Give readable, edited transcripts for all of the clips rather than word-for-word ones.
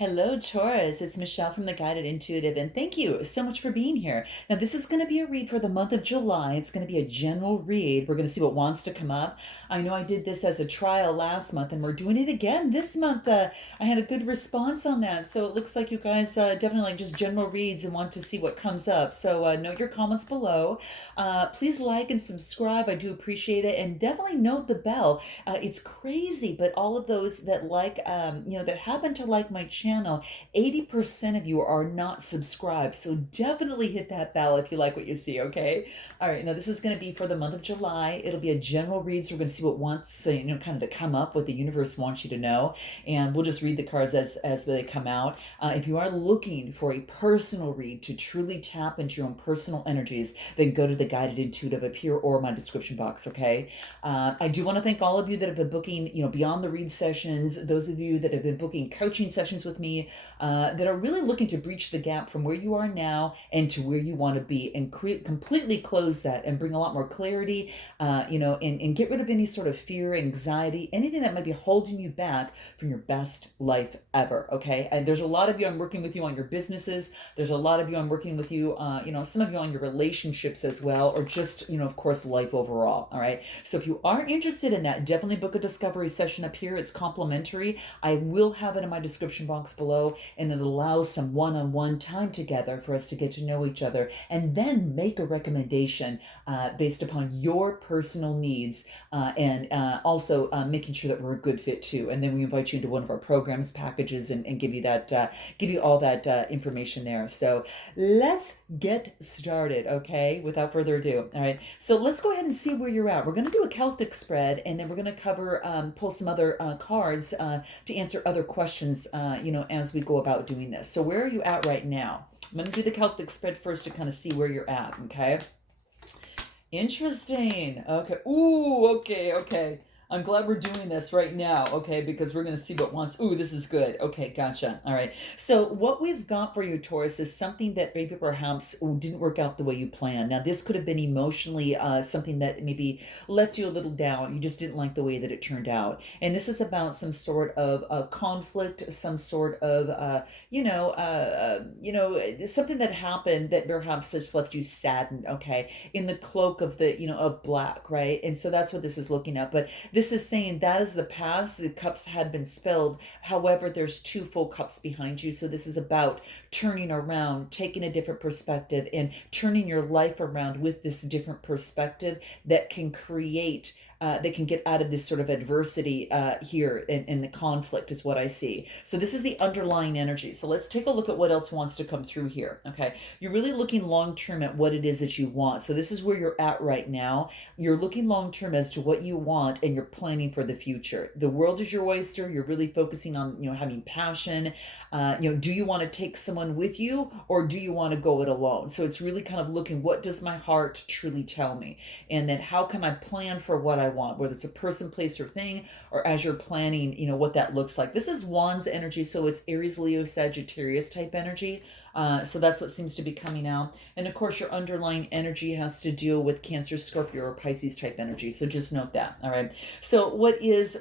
Hello, Taurus. It's Michelle from the Guided Intuitive, and thank you so much for being here. Now, this is going to be a read for the month of July. It's going to be a general read. We're going to see what wants to come up. I know I did this as a trial last month, and we're doing it again this month. I had a good response on that, so it looks like you guys definitely like just general reads and want to see what comes up. So, note your comments below. Please like and subscribe. I do appreciate it, and definitely note the bell. It's crazy, but all of those that that happen to like my channel, 80% of you are not subscribed. So definitely hit that bell if you like what you see, okay? All right, now this is going to be for the month of July. It'll be a general read, so we're going to see what wants, kind of to come up, what the universe wants you to know. And we'll just read the cards as they come out. If you are looking for a personal read to truly tap into your own personal energies, then go to the Guided Intuitive up here or my description box, okay? I do want to thank all of you that have been booking, beyond the read sessions, those of you that have been booking coaching sessions with me, that are really looking to breach the gap from where you are now and to where you want to be and completely close that and bring a lot more clarity, and get rid of any sort of fear, anxiety, anything that might be holding you back from your best life ever, okay? And there's a lot of you I'm working with you on your businesses. There's a lot of you I'm working with you, some of you on your relationships as well, or just, of course, life overall, all right? So if you are interested in that, definitely book a discovery session up here. It's complimentary. I will have it in my description box below, and it allows some one-on-one time together for us to get to know each other and then make a recommendation based upon your personal needs, and also making sure that we're a good fit too. And then we invite you into one of our programs, packages, and give you give you all that information there. So let's get started, okay? Without further ado. All right. So let's go ahead and see where you're at. We're going to do a Celtic spread, and then we're going to cover, pull some other cards to answer other questions, as we go about doing this. So where are you at right now? I'm going to do the Celtic spread first to kind of see where you're at, okay? Interesting. Okay. Ooh, okay, okay. I'm glad we're doing this right now, okay, because we're going to see what wants. Ooh, this is good. Okay, gotcha. All right. So what we've got for you, Taurus, is something that maybe perhaps didn't work out the way you planned. Now, this could have been emotionally something that maybe left you a little down. You just didn't like the way that it turned out. And this is about some sort of conflict, some sort of, something that happened that perhaps just left you saddened, okay, in the cloak of of black, right? And so that's what this is looking at. But this is saying that is the past. The cups had been spilled. However, there's two full cups behind you. So this is about turning around, taking a different perspective, and turning your life around with this different perspective that can create they can get out of this sort of adversity here in the conflict is what I see. So this is the underlying energy. So let's take a look at what else wants to come through here. Okay. You're really looking long term at what it is that you want. So this is where you're at right now. You're looking long term as to what you want, and you're planning for the future. The world is your oyster. You're really focusing on, having passion. Do you want to take someone with you, or do you want to go it alone? So it's really kind of looking, what does my heart truly tell me? And then how can I plan for what I want, whether it's a person, place, or thing, or as you're planning, what that looks like. This is Wands energy, so it's Aries, Leo, Sagittarius type energy. So that's what seems to be coming out. And of course, your underlying energy has to deal with Cancer, Scorpio, or Pisces type energy. So just note that. All right. So what is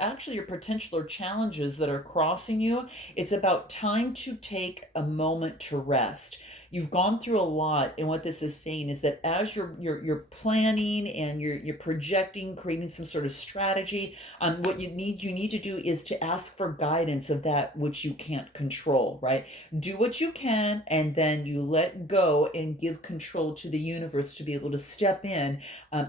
actually your potential or challenges that are crossing you, it's about time to take a moment to rest. You've gone through a lot, and what this is saying is that as you're planning and you're projecting, creating some sort of strategy, what you need to do is to ask for guidance of that which you can't control, right? Do what you can, and then you let go and give control to the universe to be able to step in,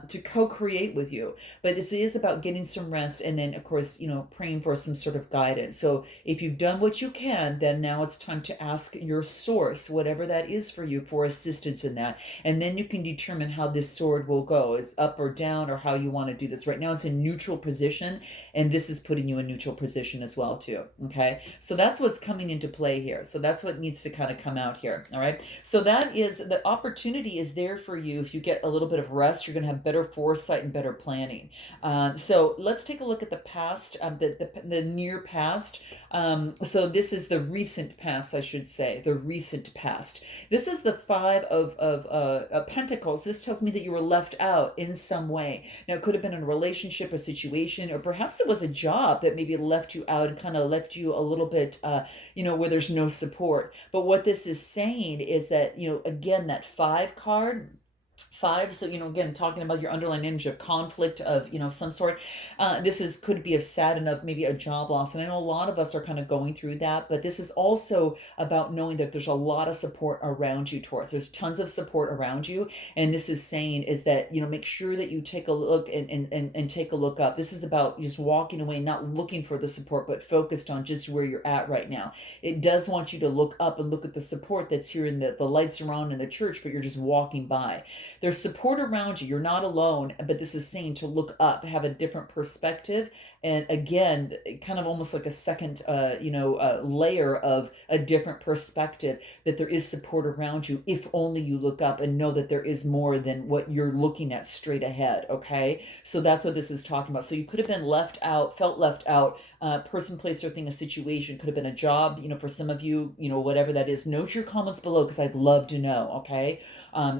to co-create with you. But it is about getting some rest, and then of course, praying for some sort of guidance. So if you've done what you can, then now it's time to ask your source, whatever that is for you, for assistance in that. And then you can determine how this sword will go. Is up or down, or how you want to do this. Right now it's in neutral position, and this is putting you in neutral position as well too. Okay. So that's what's coming into play here. So that's what needs to kind of come out here. All right. So that is the opportunity is there for you. If you get a little bit of rest, you're going to have better foresight and better planning. So let's take a look at the past, the near past. So this is the recent past, I should say, the recent past. This is the five of Pentacles. This tells me that you were left out in some way. Now, it could have been in a relationship, a situation, or perhaps it was a job that maybe left you out and kind of left you a little bit, where there's no support. But what this is saying is that, again, that five card, five, so again, talking about your underlying energy of conflict of some sort. This is could be of sad and of maybe a job loss, and I know a lot of us are kind of going through that, but this is also about knowing that there's a lot of support around you, Taurus. There's tons of support around you, and this is saying is that make sure that you take a look and take a look up. This is about just walking away, not looking for the support, but focused on just where you're at right now. It does want you to look up and look at the support that's here in the lights around in the church, but you're just walking by. There's support around you. You're not alone, but this is saying to look up, have a different perspective. And again, kind of almost like a second, layer of a different perspective, that there is support around you if only you look up and know that there is more than what you're looking at straight ahead. Okay. So that's what this is talking about. So you could have been left out, felt left out, person, place, or thing, a situation. Could have been a job, for some of you, whatever that is. Note your comments below because I'd love to know. Okay.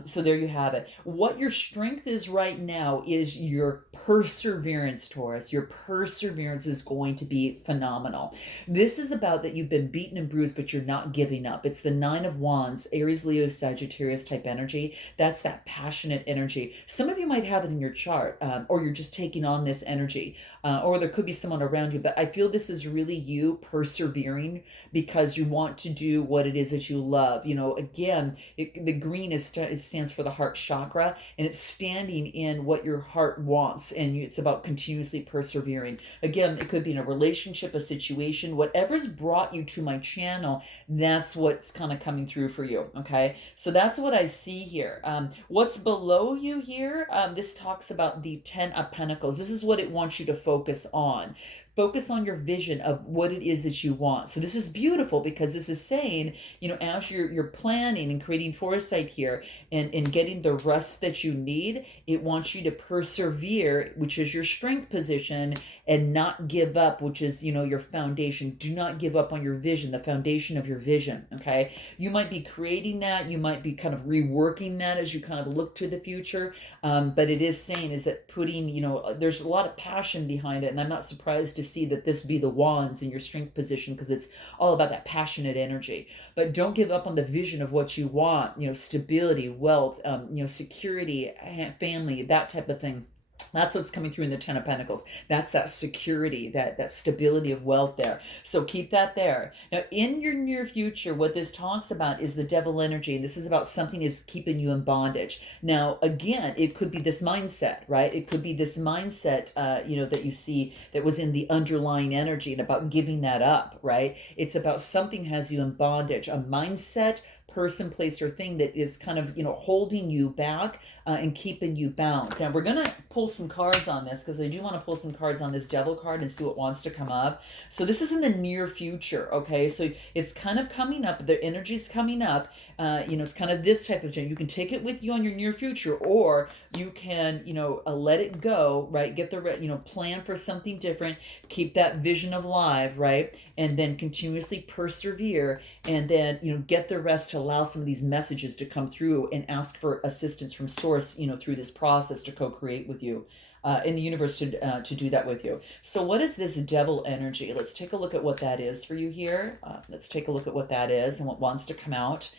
So there you have it. What your strength is right now is your perseverance, Taurus. Your perseverance is going to be phenomenal. This is about that you've been beaten and bruised, but you're not giving up. It's the Nine of Wands, Aries, Leo, Sagittarius type energy. That's that passionate energy. Some of you might have it in your chart, or you're just taking on this energy, or there could be someone around you. But I feel this is really you persevering because you want to do what it is that you love. Again, the green it stands for the heart chakra, and it's standing in what your heart wants, and it's about continuously persevering. Again, it could be in a relationship, a situation, whatever's brought you to my channel, that's what's kind of coming through for you. Okay, so that's what I see here. What's below you here, this talks about the Ten of Pentacles. This is what it wants you to focus on. Focus on your vision of what it is that you want. So this is beautiful because this is saying, as you're planning and creating foresight here and getting the rest that you need, it wants you to persevere, which is your strength position, and not give up, which is, your foundation. Do not give up on your vision, the foundation of your vision. Okay. You might be creating that. You might be kind of reworking that as you kind of look to the future. But it is saying is that putting, there's a lot of passion behind it. And I'm not surprised to see that this be the wands in your strength position because it's all about that passionate energy. But don't give up on the vision of what you want, stability, wealth, security, family, that type of thing. That's what's coming through in the Ten of Pentacles. That's that security, that stability of wealth there. So keep that there. Now, in your near future, what this talks about is the devil energy. And this is about something is keeping you in bondage. Now, again, it could be this mindset, right? It could be this mindset, that you see that was in the underlying energy and about giving that up, right? It's about something has you in bondage, a mindset, person, place, or thing that is kind of, holding you back and keeping you bound. Now, we're going to pull some cards on this because I do want to pull some cards on this devil card and see what wants to come up. So this is in the near future, okay? So it's kind of coming up. The energy's coming up. It's kind of this type of thing. You can take it with you on your near future, or you can, let it go, right? Get the, plan for something different. Keep that vision alive, right? And then continuously persevere, and then, get the rest to allow some of these messages to come through and ask for assistance from source, through this process to co-create with you. In the universe to do that with you. So what is this devil energy? Let's take a look at what that is for you here. Let's take a look at what that is and what wants to come out.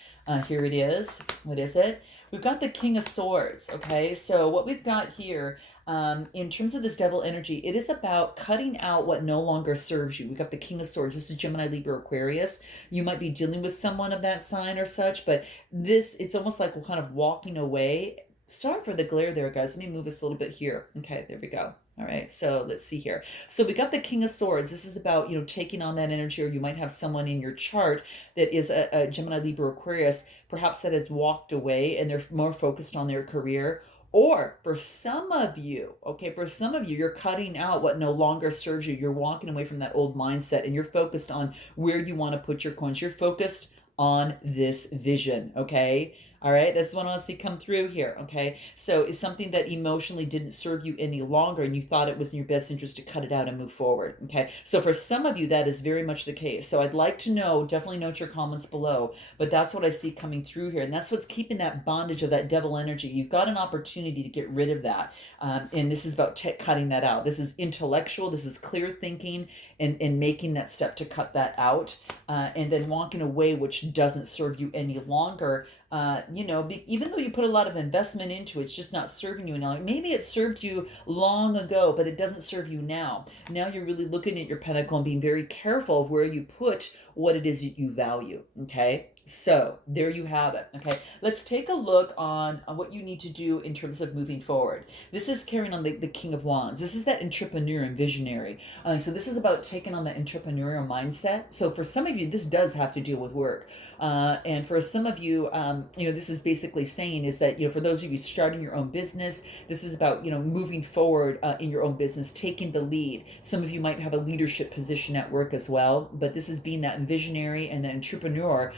Here it is. What is it? We've got the King of Swords. Okay, so what we've got here in terms of this devil energy, it is about cutting out what no longer serves you. We've got the King of Swords. This is Gemini, Libra, Aquarius. You might be dealing with someone of that sign or such, but it's almost like we're kind of walking away. Sorry for the glare there, guys. Let me move this a little bit here. Okay, there we go. All right, so let's see here. So we got the King of Swords. This is about, taking on that energy, or you might have someone in your chart that is a Gemini, Libra, Aquarius, perhaps that has walked away and they're more focused on their career. Or for some of you, you're cutting out what no longer serves you. You're walking away from that old mindset and you're focused on where you want to put your coins. You're focused on this vision, okay? All right, that's what I want to see come through here, okay? So it's something that emotionally didn't serve you any longer and you thought it was in your best interest to cut it out and move forward, okay? So for some of you, that is very much the case. So I'd like to know, definitely note your comments below, but that's what I see coming through here. And that's what's keeping that bondage of that devil energy. You've got an opportunity to get rid of that. And this is about cutting that out. This is intellectual, this is clear thinking, and making that step to cut that out, and then walking away, which doesn't serve you any longer. Even though you put a lot of investment into it, it's just not serving you now. Maybe it served you long ago, but it doesn't serve you now. Now you're really looking at your pentacle and being very careful of where you put what it is that you value. Okay. So there you have it. Okay. Let's take a look on what you need to do in terms of moving forward. This is carrying on the King of Wands. This is that entrepreneur and visionary. So this is about taking on the entrepreneurial mindset. So for some of you, this does have to deal with work. And for some of you, this is basically saying is that, for those of you starting your own business, this is about, moving forward in your own business, taking the lead. Some of you might have a leadership position at work as well, but this is being that visionary and the entrepreneur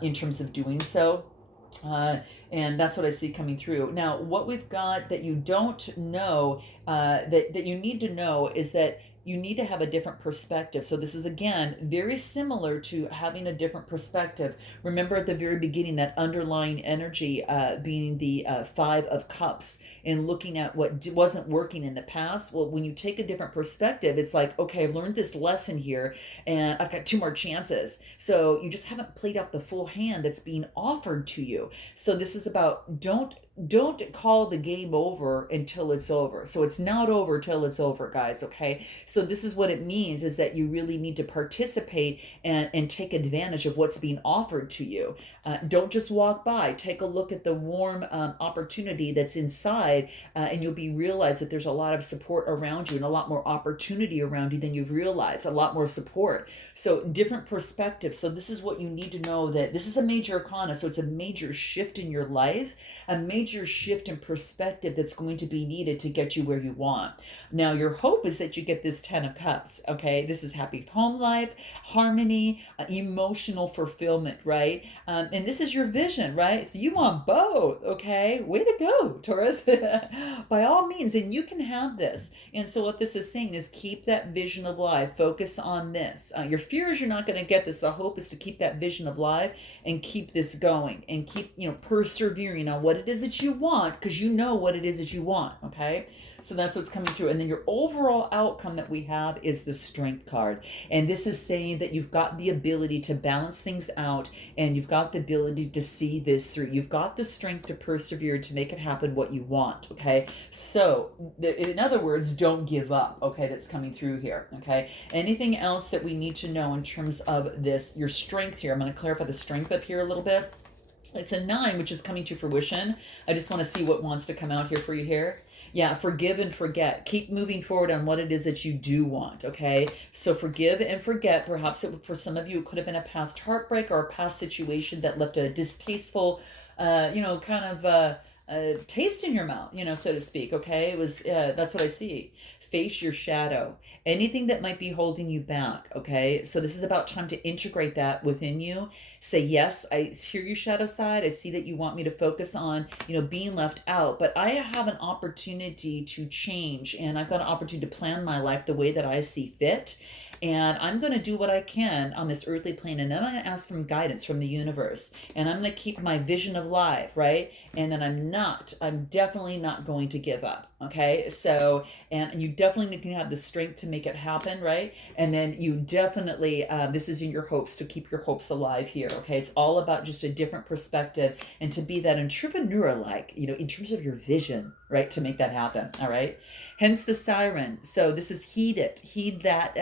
in terms of doing so. And that's what I see coming through. Now, what we've got that you don't know, that you need to know is that you need to have a different perspective. So this is, again, very similar to having a different perspective. Remember at the very beginning, that underlying energy being the Five of Cups and looking at what wasn't working in the past. Well, when you take a different perspective, it's like, okay, I've learned this lesson here and I've got two more chances. So you just haven't played out the full hand that's being offered to you. So this is about don't call the game over until it's over. So it's not over till it's over, guys, okay? So this is what it means, is that you really need to participate and take advantage of what's being offered to you. Don't just walk by. Take a look at the warm opportunity that's inside, and you'll realize that there's a lot of support around you and a lot more opportunity around you than you've realized, a lot more support. So different perspectives. So this is what you need to know, that this is a major arcana, so it's a major shift in your life, a major shift in perspective that's going to be needed to get you where you want. Now, your hope is that you get this 10 of Cups, okay? This is happy home life, harmony, emotional fulfillment, right? And this is your vision, right? So you want both, okay? Way to go, Taurus. By all means, and you can have this. And so what this is saying is keep that vision of life. Focus on this. Your fear is you're not going to get this. The hope is to keep that vision of life and keep this going and keep, persevering on what it is that you want, because you know what it is that you want, okay? So that's what's coming through. And then your overall outcome that we have is the Strength card. And this is saying that you've got the ability to balance things out, and you've got the ability to see this through. You've got the strength to persevere, to make it happen what you want, okay? So in other words, don't give up, okay? That's coming through here, okay? Anything else that we need to know in terms of this, your strength here? I'm going to clarify the strength up here a little bit. It's a 9, which is coming to fruition. I just want to see what wants to come out here for you here. Yeah, forgive and forget. Keep moving forward on what it is that you do want, okay? So forgive and forget. Perhaps for some of you, it could have been a past heartbreak or a past situation that left a distasteful, taste in your mouth, so to speak, okay? It was, that's what I see. Face your shadow. Anything that might be holding you back, okay? So this is about time to integrate that within you. Say, yes, I hear you, shadow side. I see that you want me to focus on, being left out, but I have an opportunity to change, and I've got an opportunity to plan my life the way that I see fit. And I'm going to do what I can on this earthly plane. And then I'm going to ask for guidance from the universe. And I'm going to keep my vision of life, right? And then I'm definitely not going to give up. Okay. So, and you definitely can have the strength to make it happen, right? And then you definitely, this is in your hopes, to keep your hopes alive here. Okay. It's all about just a different perspective and to be that entrepreneur-like, in terms of your vision, right? To make that happen. All right. Hence the siren. So this is heed it. Heed that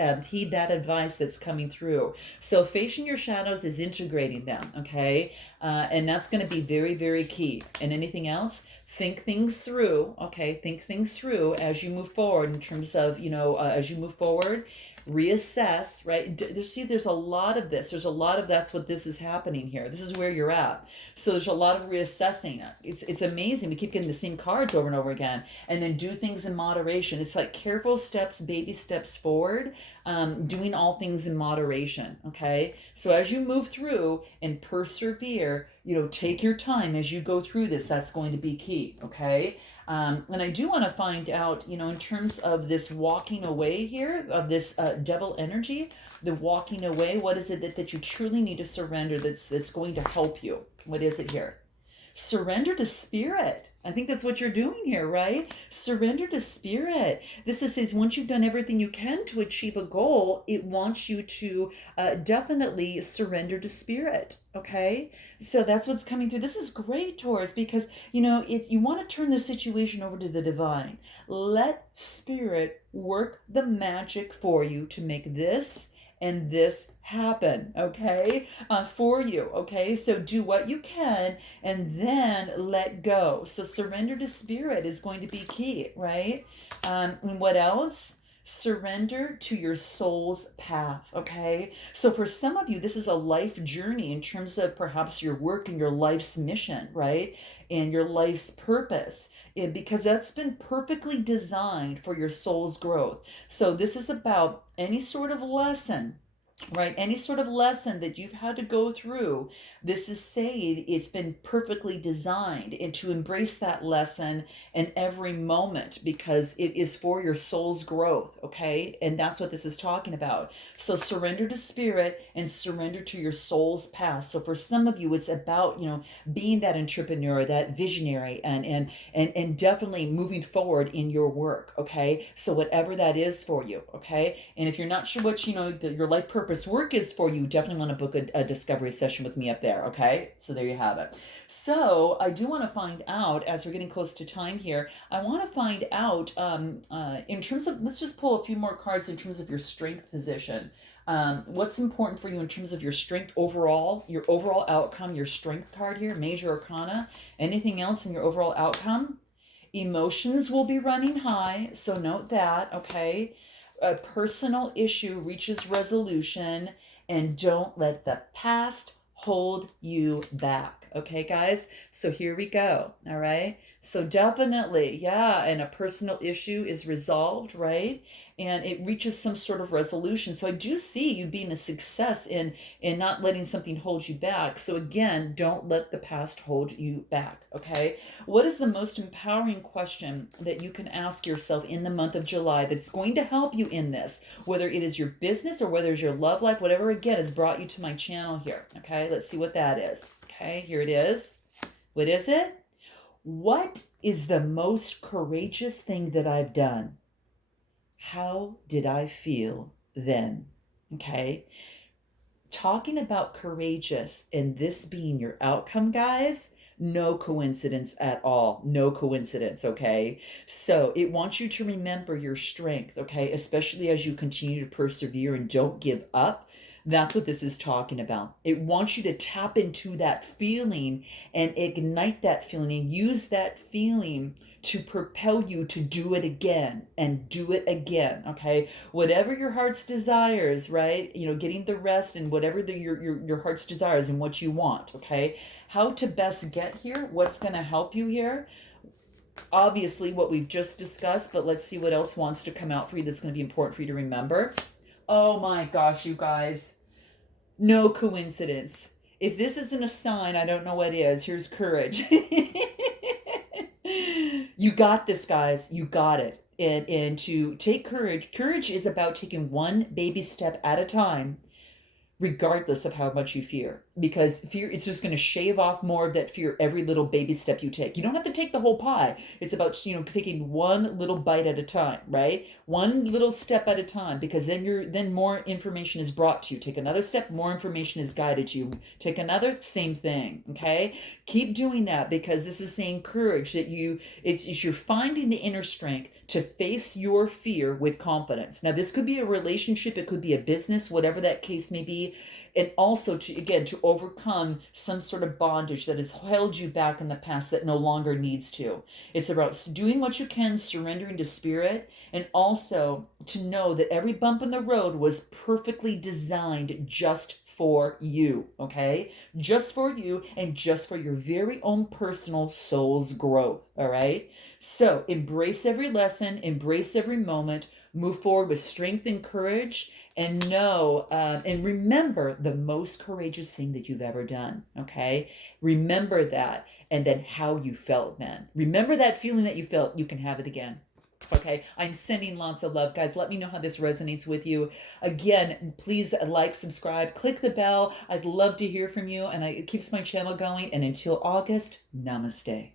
advice that's coming through. So facing your shadows is integrating them. Okay. And that's going to be very, very key. And anything else? Think things through, okay? Think things through as you move forward in terms of, as you move forward, reassess, right? See, there's a lot of this. There's a lot of that's what this is happening here. This is where you're at. So there's a lot of reassessing. It's amazing. We keep getting the same cards over and over again, and then do things in moderation. It's like careful steps, baby steps forward, doing all things in moderation. Okay. So as you move through and persevere, take your time as you go through this. That's going to be key. Okay. And I do want to find out, in terms of this walking away here, of this devil energy, the walking away, what is it that you truly need to surrender that's going to help you? What is it here? Surrender to spirit. I think that's what you're doing here, right? Surrender to spirit. This is once you've done everything you can to achieve a goal, it wants you to definitely surrender to spirit. Okay, so that's what's coming through. This is great, Taurus, because you want to turn the situation over to the divine. Let spirit work the magic for you to make this and this happen, okay, for you, okay? So do what you can and then let go. So surrender to spirit is going to be key, right? And what else? Surrender to your soul's path, okay? So for some of you, this is a life journey in terms of perhaps your work and your life's mission, right? And your life's purpose. Because that's been perfectly designed for your soul's growth. So this is about any sort of lesson, right? Any sort of lesson that you've had to go through, this is saying it's been perfectly designed, and to embrace that lesson in every moment because it is for your soul's growth, okay? And that's what this is talking about. So surrender to spirit and surrender to your soul's path. So for some of you, it's about, being that entrepreneur, that visionary, and definitely moving forward in your work, okay? So whatever that is for you, okay? And if you're not sure what, your life purpose work is for you, definitely want to book a discovery session with me up there, okay? So there you have it. So I do want to find out, as we're getting close to time here, I want to find out in terms of, let's just pull a few more cards in terms of your strength position. What's important for you in terms of your strength overall, your overall outcome, your strength card here, major arcana, anything else in your overall outcome? Emotions will be running high, so note that, okay? A personal issue reaches resolution, and don't let the past hold you back. Okay, guys? So here we go. All right. So definitely, yeah. And a personal issue is resolved, right? And it reaches some sort of resolution. So I do see you being a success in not letting something hold you back. So again, don't let the past hold you back. Okay. What is the most empowering question that you can ask yourself in the month of July that's going to help you in this, whether it is your business or whether it's your love life, whatever, again, has brought you to my channel here. Okay. Let's see what that is. Okay. Here it is. What is it? What is the most courageous thing that I've done? How did I feel then? Okay. Talking about courageous and this being your outcome, guys, no coincidence at all. No coincidence, okay? So it wants you to remember your strength, okay? Especially as you continue to persevere and don't give up. That's what this is talking about. It wants you to tap into that feeling and ignite that feeling and use that feeling to propel you to do it again and do it again, okay? Whatever your heart's desires, right? Getting the rest and whatever your heart's desires and what you want, okay? How to best get here, what's going to help you here? Obviously, what we've just discussed, but let's see what else wants to come out for you that's going to be important for you to remember. Oh my gosh, you guys. No coincidence. If this isn't a sign, I don't know what is. Here's courage. You got this, guys. You got it. And to take courage, courage is about taking one baby step at a time, regardless of how much you fear. Because fear, it's just going to shave off more of that fear every little baby step you take. You don't have to take the whole pie. It's about, taking one little bite at a time, right? One little step at a time, because then more information is brought to you. Take another step, more information is guided to you. Take another, same thing, okay? Keep doing that, because this is saying courage, that you're finding the inner strength to face your fear with confidence. Now, this could be a relationship, it could be a business, whatever that case may be. and also to, again, to overcome some sort of bondage that has held you back in the past that no longer needs to. It's about doing what you can, surrendering to spirit, and also to know that every bump in the road was perfectly designed just for you, okay? Just for you and just for your very own personal soul's growth, all right? So embrace every lesson, embrace every moment, move forward with strength and courage, and know and remember the most courageous thing that you've ever done, okay? Remember that, and then how you felt then. Remember that feeling that you felt. You can have it again. Okay, I'm sending lots of love, guys. Let me know how this resonates with you. Again, please like, subscribe, click the bell. I'd love to hear from you, and it keeps my channel going. And until August, namaste.